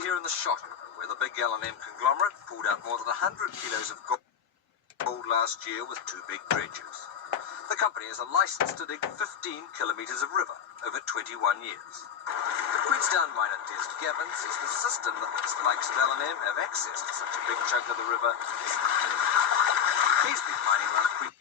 currently here in the shop, where the big L&M conglomerate pulled out more than 100 kilos of gold last year with 2 big dredgers. The company has a license to dig 15 kilometres of river over 21 years. The Queenstown miner Des Gavin says the system that lets the likes of L&M have access to such a big chunk of the river is complete. He's been mining around Queenstown.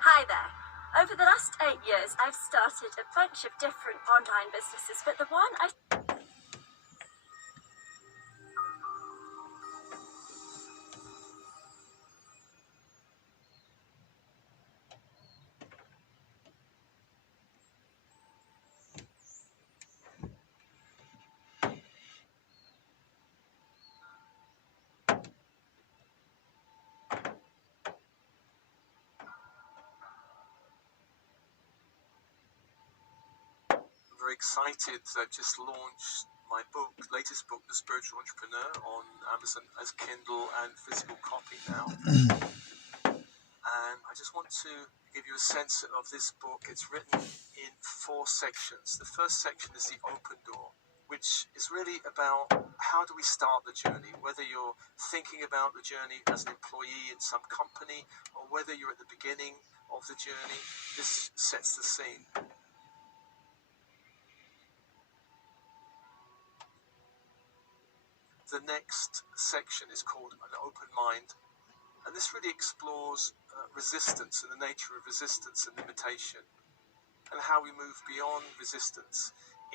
Hi there. Over the last 8 years, I've started a bunch of different online businesses, but the one I... Very excited to have just launched my book, latest book, The Spiritual Entrepreneur, on Amazon as Kindle and physical copy now. And I just want to give you a sense of this book. It's written in 4 sections. The first section is the open door, which is really about how do we start the journey, whether you're thinking about the journey as an employee in some company or whether you're at the beginning of the journey. This sets the scene. The next section is called An Open Mind, and this really explores resistance and the nature of resistance and limitation. and how we move beyond resistance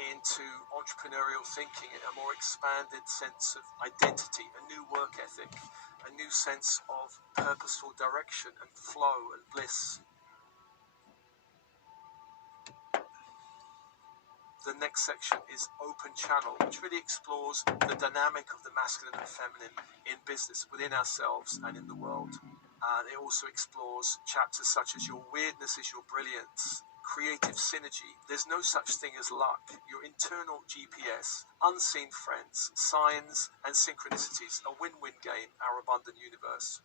into entrepreneurial thinking, a more expanded sense of identity, a new work ethic, a new sense of purposeful direction and flow and bliss. The next section is Open Channel, which really explores the dynamic of the masculine and feminine in business, within ourselves and in the world. And it also explores chapters such as Your weirdness is your brilliance, creative synergy, there's no such thing as luck, your internal GPS, unseen friends, signs and synchronicities, a win-win game, our abundant universe.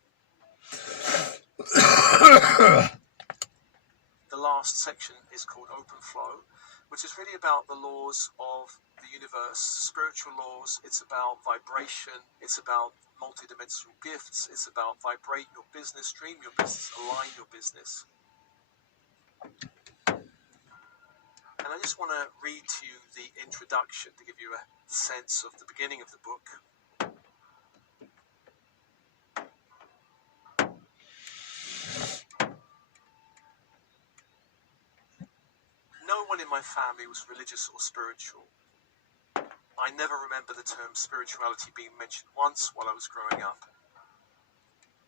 The last section is called Open Flow, which is really about the laws of the universe, spiritual laws. It's about vibration. It's about multidimensional gifts. It's about vibrate your business, dream your business, align your business. And I just want to read to you the introduction to give you a sense of the beginning of the book. No one in my family was religious or spiritual. I never remember the term spirituality being mentioned once while I was growing up.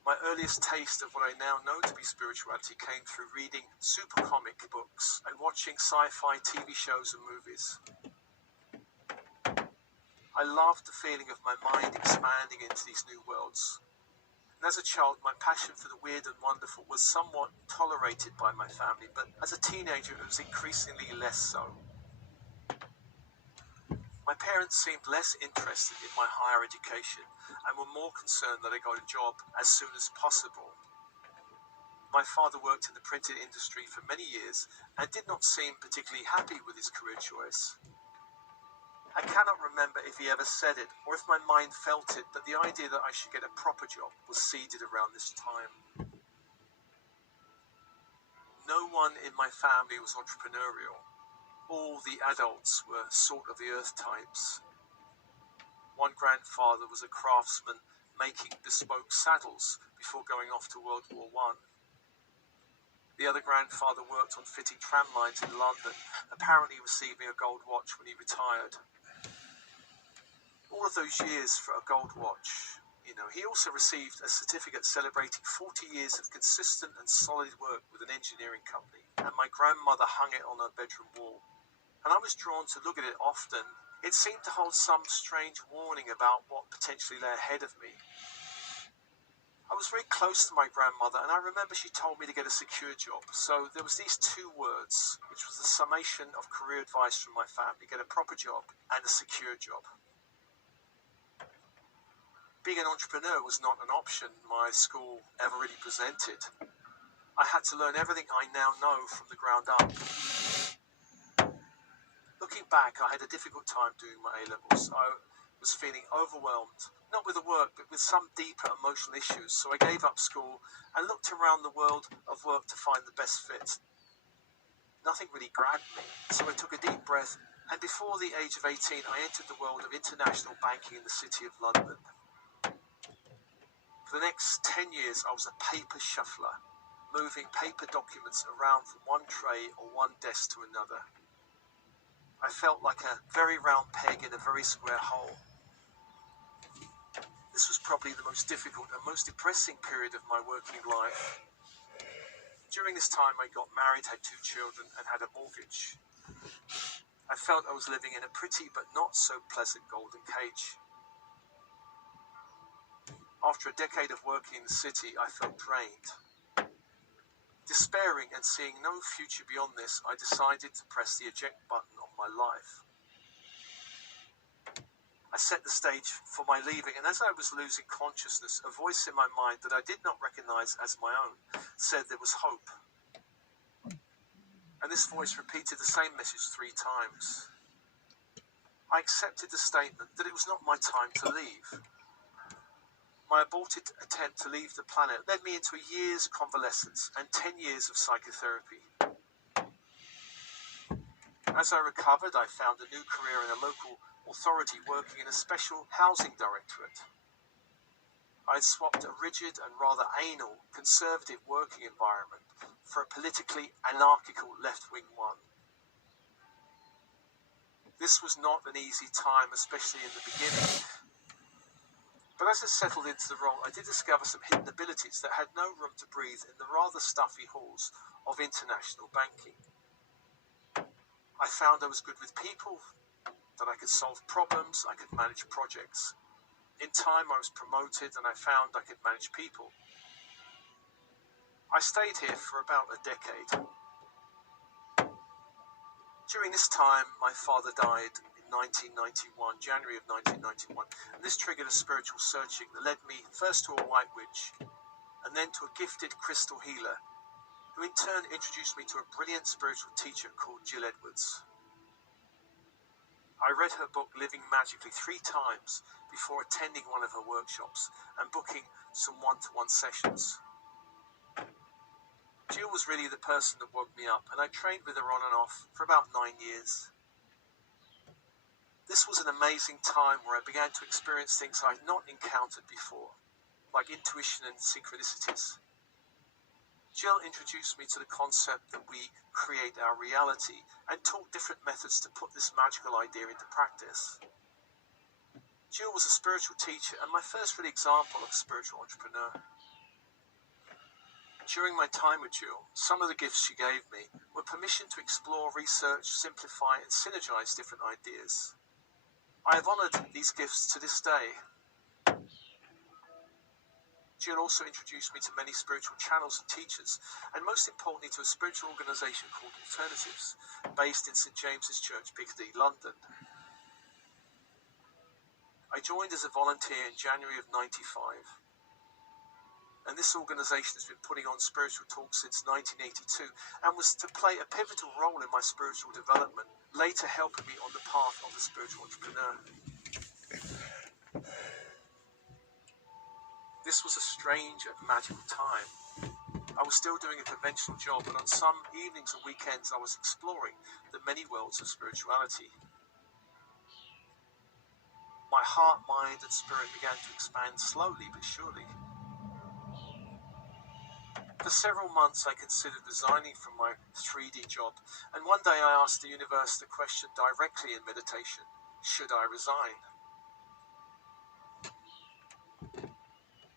My earliest taste of what I now know to be spirituality came through reading super comic books and watching sci-fi TV shows and movies. I loved the feeling of my mind expanding into these new worlds. And as a child, my passion for the weird and wonderful was somewhat tolerated by my family, but as a teenager, it was increasingly less so. My parents seemed less interested in my higher education and were more concerned that I got a job as soon as possible. My father worked in the printing industry for many years and did not seem particularly happy with his career choice. I cannot remember if he ever said it, or if my mind felt it, that the idea that I should get a proper job was seeded around this time. No one in my family was entrepreneurial. All the adults were salt of the earth types. One grandfather was a craftsman making bespoke saddles before going off to World War I. The other grandfather worked on fitting tram lines in London, apparently receiving a gold watch when he retired. All of those years for a gold watch, he also received a certificate celebrating 40 years of consistent and solid work with an engineering company, and my grandmother hung it on her bedroom wall. And I was drawn to look at it often. It seemed to hold some strange warning about what potentially lay ahead of me. I was very close to my grandmother, and I remember she told me to get a secure job. So there was these two words, which was the summation of career advice from my family: get a proper job and a secure job. Being an entrepreneur was not an option my school ever really presented. I had to learn everything I now know from the ground up. Looking back, I had a difficult time doing my A-levels. I was feeling overwhelmed, not with the work, but with some deeper emotional issues. So I gave up school and looked around the world of work to find the best fit. Nothing really grabbed me, so I took a deep breath, and before the age of 18, I entered the world of international banking in the city of London. For the next 10 years, I was a paper shuffler, moving paper documents around from one tray or one desk to another. I felt like a very round peg in a very square hole. This was probably the most difficult and most depressing period of my working life. During this time, I got married, had 2 children, and had a mortgage. I felt I was living in a pretty but not so pleasant golden cage. After a decade of working in the city, I felt drained. Despairing and seeing no future beyond this, I decided to press the eject button on my life. I set the stage for my leaving, and as I was losing consciousness, a voice in my mind that I did not recognize as my own said there was hope. And this voice repeated the same message 3 times. I accepted the statement that it was not my time to leave. My aborted attempt to leave the planet led me into a year's convalescence and 10 years of psychotherapy. As I recovered, I found a new career in a local authority working in a special housing directorate. I had swapped a rigid and rather anal conservative working environment for a politically anarchical left-wing one. This was not an easy time, especially in the beginning. But as I settled into the role, I did discover some hidden abilities that had no room to breathe in the rather stuffy halls of international banking. I found I was good with people, that I could solve problems, I could manage projects. In time, I was promoted and I found I could manage people. I stayed here for about a decade. During this time, my father died in 1991, January of 1991, and this triggered a spiritual searching that led me first to a white witch, and then to a gifted crystal healer, who in turn introduced me to a brilliant spiritual teacher called Jill Edwards. I read her book Living Magically 3 times before attending one of her workshops and booking some one-to-one sessions. Jill was really the person that woke me up, and I trained with her on and off for about 9 years. This was an amazing time where I began to experience things I had not encountered before, like intuition and synchronicities. Jill introduced me to the concept that we create our reality and taught different methods to put this magical idea into practice. Jill was a spiritual teacher and my first real example of a spiritual entrepreneur. During my time with Jill, some of the gifts she gave me were permission to explore, research, simplify and synergize different ideas. I have honored these gifts to this day. Jill also introduced me to many spiritual channels and teachers, and most importantly to a spiritual organisation called Alternatives, based in St James's Church, Piccadilly, London. I joined as a volunteer in January of '95, and this organisation has been putting on spiritual talks since 1982, and was to play a pivotal role in my spiritual development, later helping me on the path of the spiritual entrepreneur. This was a strange and magical time. I was still doing a conventional job, and on some evenings and weekends I was exploring the many worlds of spirituality. My heart, mind and spirit began to expand slowly but surely. For several months I considered resigning from my 3D job, and one day I asked the universe the question directly in meditation: should I resign?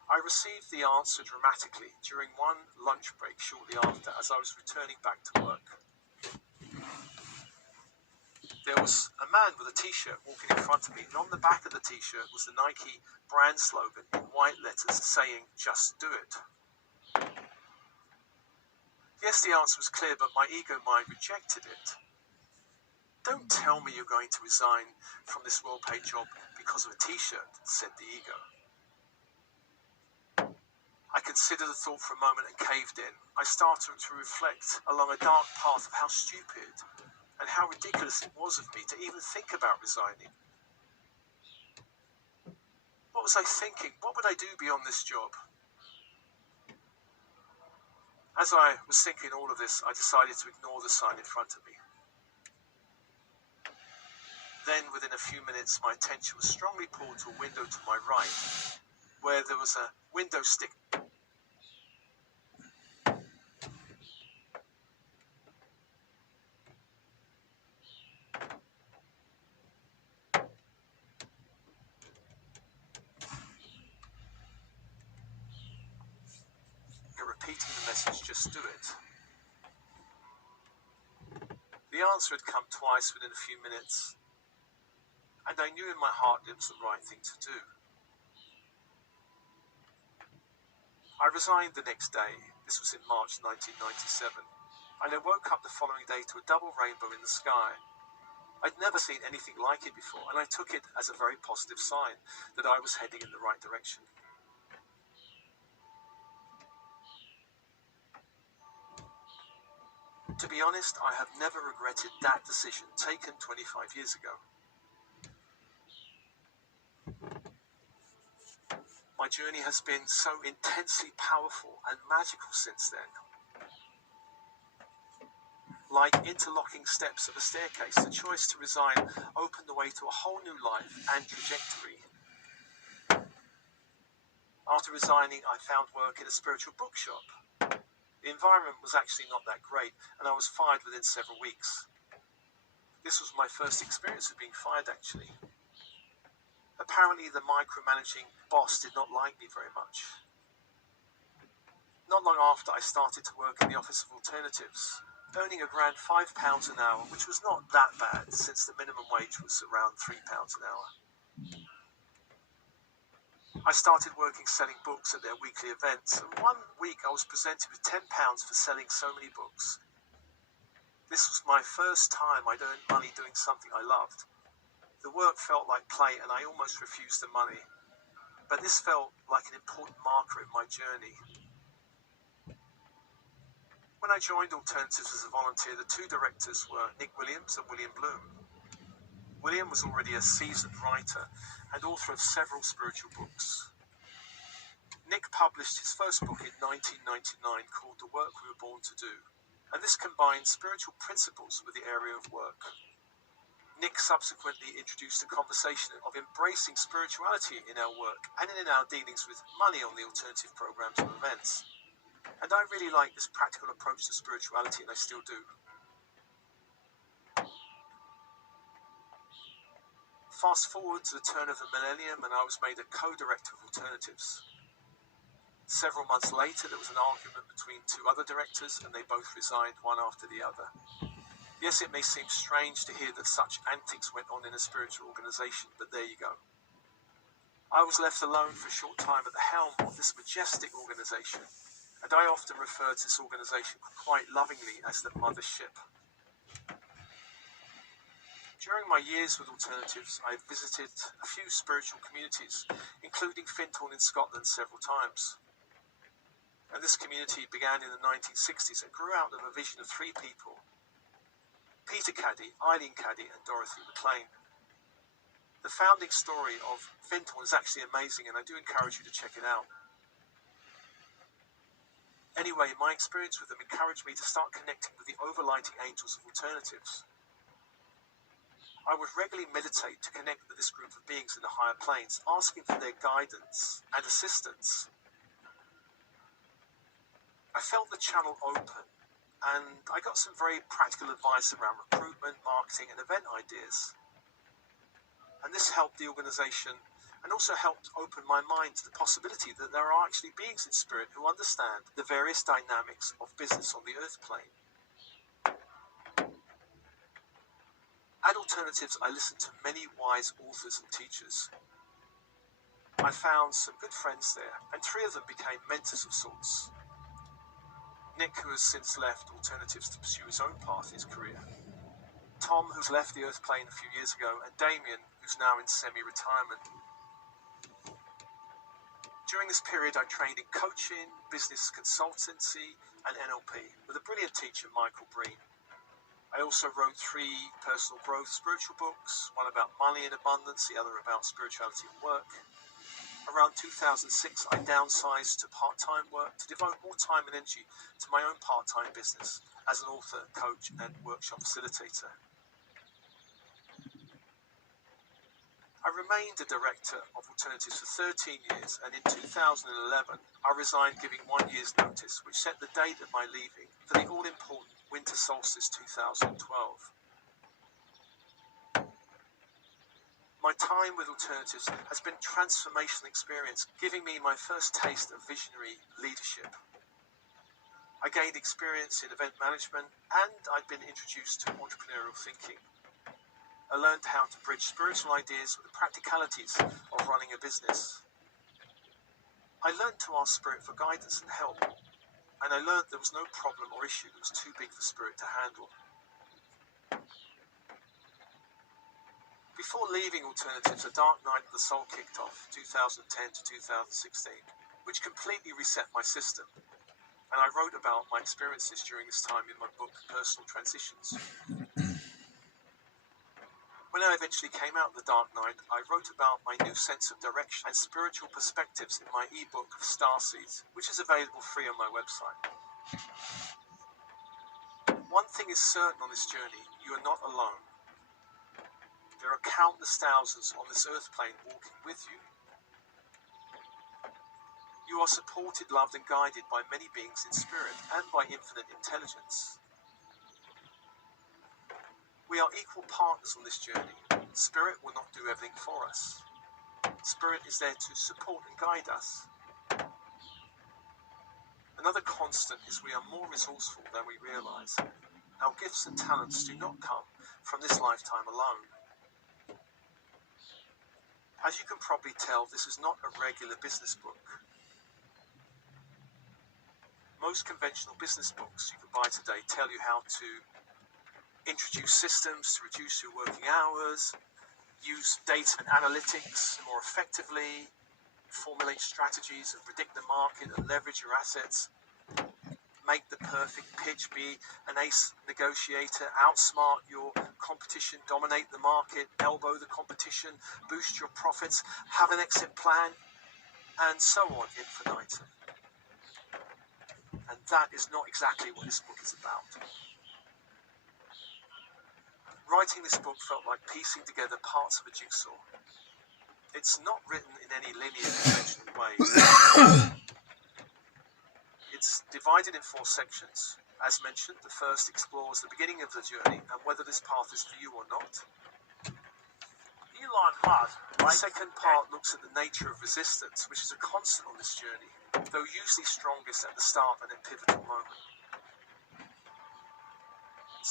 I received the answer dramatically during one lunch break shortly after, as I was returning back to work. There was a man with a t-shirt walking in front of me, and on the back of the t-shirt was the Nike brand slogan in white letters saying, "Just do it." Yes, the answer was clear, but my ego mind rejected it. "Don't tell me you're going to resign from this well-paid job because of a t-shirt," said the ego. I considered the thought for a moment and caved in. I started to reflect along a dark path of how stupid and how ridiculous it was of me to even think about resigning. What was I thinking? What would I do beyond this job? As I was thinking all of this, I decided to ignore the sign in front of me. Then, within a few minutes, my attention was strongly pulled to a window to my right, where there was a window stick. Repeating the message, "Just do it." The answer had come twice within a few minutes, and I knew in my heart it was the right thing to do. I resigned the next day. This was in March 1997, and I woke up the following day to a double rainbow in the sky. I'd never seen anything like it before, and I took it as a very positive sign that I was heading in the right direction. To be honest, I have never regretted that decision taken 25 years ago. My journey has been so intensely powerful and magical since then. Like interlocking steps of a staircase, the choice to resign opened the way to a whole new life and trajectory. After resigning, I found work in a spiritual bookshop. The environment was actually not that great, and I was fired within several weeks. This was my first experience of being fired, actually. Apparently, the micromanaging boss did not like me very much. Not long after, I started to work in the Office of Alternatives, earning a grand £5 an hour, which was not that bad since the minimum wage was around £3 an hour. I started working selling books at their weekly events, and one week I was presented with £10 for selling so many books. This was my first time I'd earned money doing something I loved. The work felt like play, and I almost refused the money. But this felt like an important marker in my journey. When I joined Alternatives as a volunteer, the two directors were Nick Williams and William Bloom. William was already a seasoned writer and author of several spiritual books. Nick published his first book in 1999 called The Work We Were Born to Do, and this combined spiritual principles with the area of work. Nick subsequently introduced a conversation of embracing spirituality in our work and in our dealings with money on the alternative programs or events. And I really like this practical approach to spirituality, and I still do. Fast forward to the turn of the millennium, and I was made a co-director of Alternatives. Several months later, there was an argument between two other directors, and they both resigned one after the other. Yes, it may seem strange to hear that such antics went on in a spiritual organization, but there you go. I was left alone for a short time at the helm of this majestic organization, and I often refer to this organization quite lovingly as the mothership. During my years with Alternatives, I visited a few spiritual communities, including Findhorn in Scotland several times. And this community began in the 1960s and grew out of a vision of three people: Peter Caddy, Eileen Caddy, and Dorothy McLean. The founding story of Findhorn is actually amazing, and I do encourage you to check it out. Anyway, my experience with them encouraged me to start connecting with the overlighting angels of Alternatives. I would regularly meditate to connect with this group of beings in the higher planes, asking for their guidance and assistance. I felt the channel open, and I got some very practical advice around recruitment, marketing, and event ideas. And this helped the organization and also helped open my mind to the possibility that there are actually beings in spirit who understand the various dynamics of business on the earth plane. At Alternatives, I listened to many wise authors and teachers. I found some good friends there, and three of them became mentors of sorts. Nick, who has since left Alternatives to pursue his own path in his career. Tom, who's left the earth plane a few years ago, and Damien, who's now in semi-retirement. During this period, I trained in coaching, business consultancy, and NLP with a brilliant teacher, Michael Breen. I also wrote 3 personal growth spiritual books, one about money and abundance, the other about spirituality and work. Around 2006, I downsized to part-time work to devote more time and energy to my own part-time business as an author, coach, and workshop facilitator. I remained a director of Alternatives for 13 years, and in 2011, I resigned, giving 1 year's notice, which set the date of my leaving for the all-important winter solstice 2012. My time with Alternatives has been a transformational experience, giving me my first taste of visionary leadership. I gained experience in event management, and I've been introduced to entrepreneurial thinking. I learned how to bridge spiritual ideas with the practicalities of running a business. I learned to ask Spirit for guidance and help, and I learned there was no problem or issue that was too big for Spirit to handle. Before leaving Alternatives, a dark night of the soul kicked off, 2010 to 2016, which completely reset my system, and I wrote about my experiences during this time in my book, Personal Transitions. When I eventually came out of the dark night, I wrote about my new sense of direction and spiritual perspectives in my ebook, Starseeds, which is available free on my website. One thing is certain on this journey: you are not alone. There are countless thousands on this earth plane walking with you. You are supported, loved, and guided by many beings in spirit and by infinite intelligence. We are equal partners on this journey. Spirit will not do everything for us. Spirit is there to support and guide us. Another constant is we are more resourceful than we realize. Our gifts and talents do not come from this lifetime alone. As you can probably tell, this is not a regular business book. Most conventional business books you can buy today tell you how to introduce systems to reduce your working hours, use data and analytics more effectively, formulate strategies and predict the market and leverage your assets, make the perfect pitch, be an ace negotiator, outsmart your competition, dominate the market, elbow the competition, boost your profits, have an exit plan, and so on infinitum. And that is not exactly what this book is about. Writing this book felt like piecing together parts of a jigsaw. It's not written in any linear, conventional way. It's divided in 4 sections. As mentioned, the first explores the beginning of the journey and whether this path is for you or not. Elon Musk, The second part looks at the nature of resistance, which is a constant on this journey, though usually strongest at the start and a pivotal moment.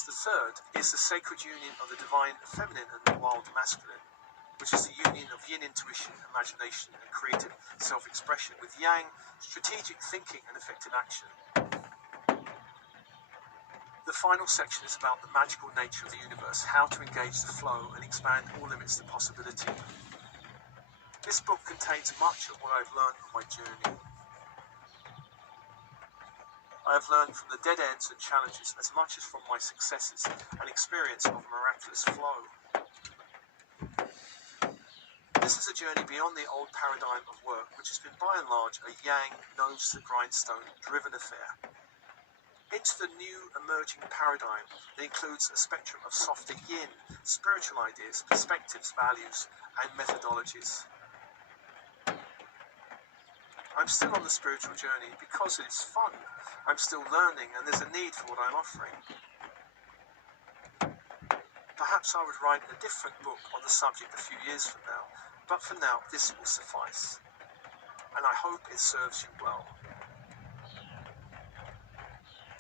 The third is the sacred union of the divine feminine and the wild masculine, which is the union of yin intuition, imagination, and creative self-expression with yang, strategic thinking, and effective action. The final section is about the magical nature of the universe, how to engage the flow and expand all limits to possibility. This book contains much of what I've learned on my journey. I have learned from the dead ends and challenges as much as from my successes and experience of miraculous flow. This is a journey beyond the old paradigm of work, which has been by and large a yang, nose to the grindstone driven affair, into the new emerging paradigm that includes a spectrum of softer yin, spiritual ideas, perspectives, values, and methodologies. I'm still on the spiritual journey because it's fun. I'm still learning and there's a need for what I'm offering. Perhaps I would write a different book on the subject a few years from now, but for now this will suffice. And I hope it serves you well.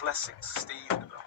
Blessings, Steve and Bell.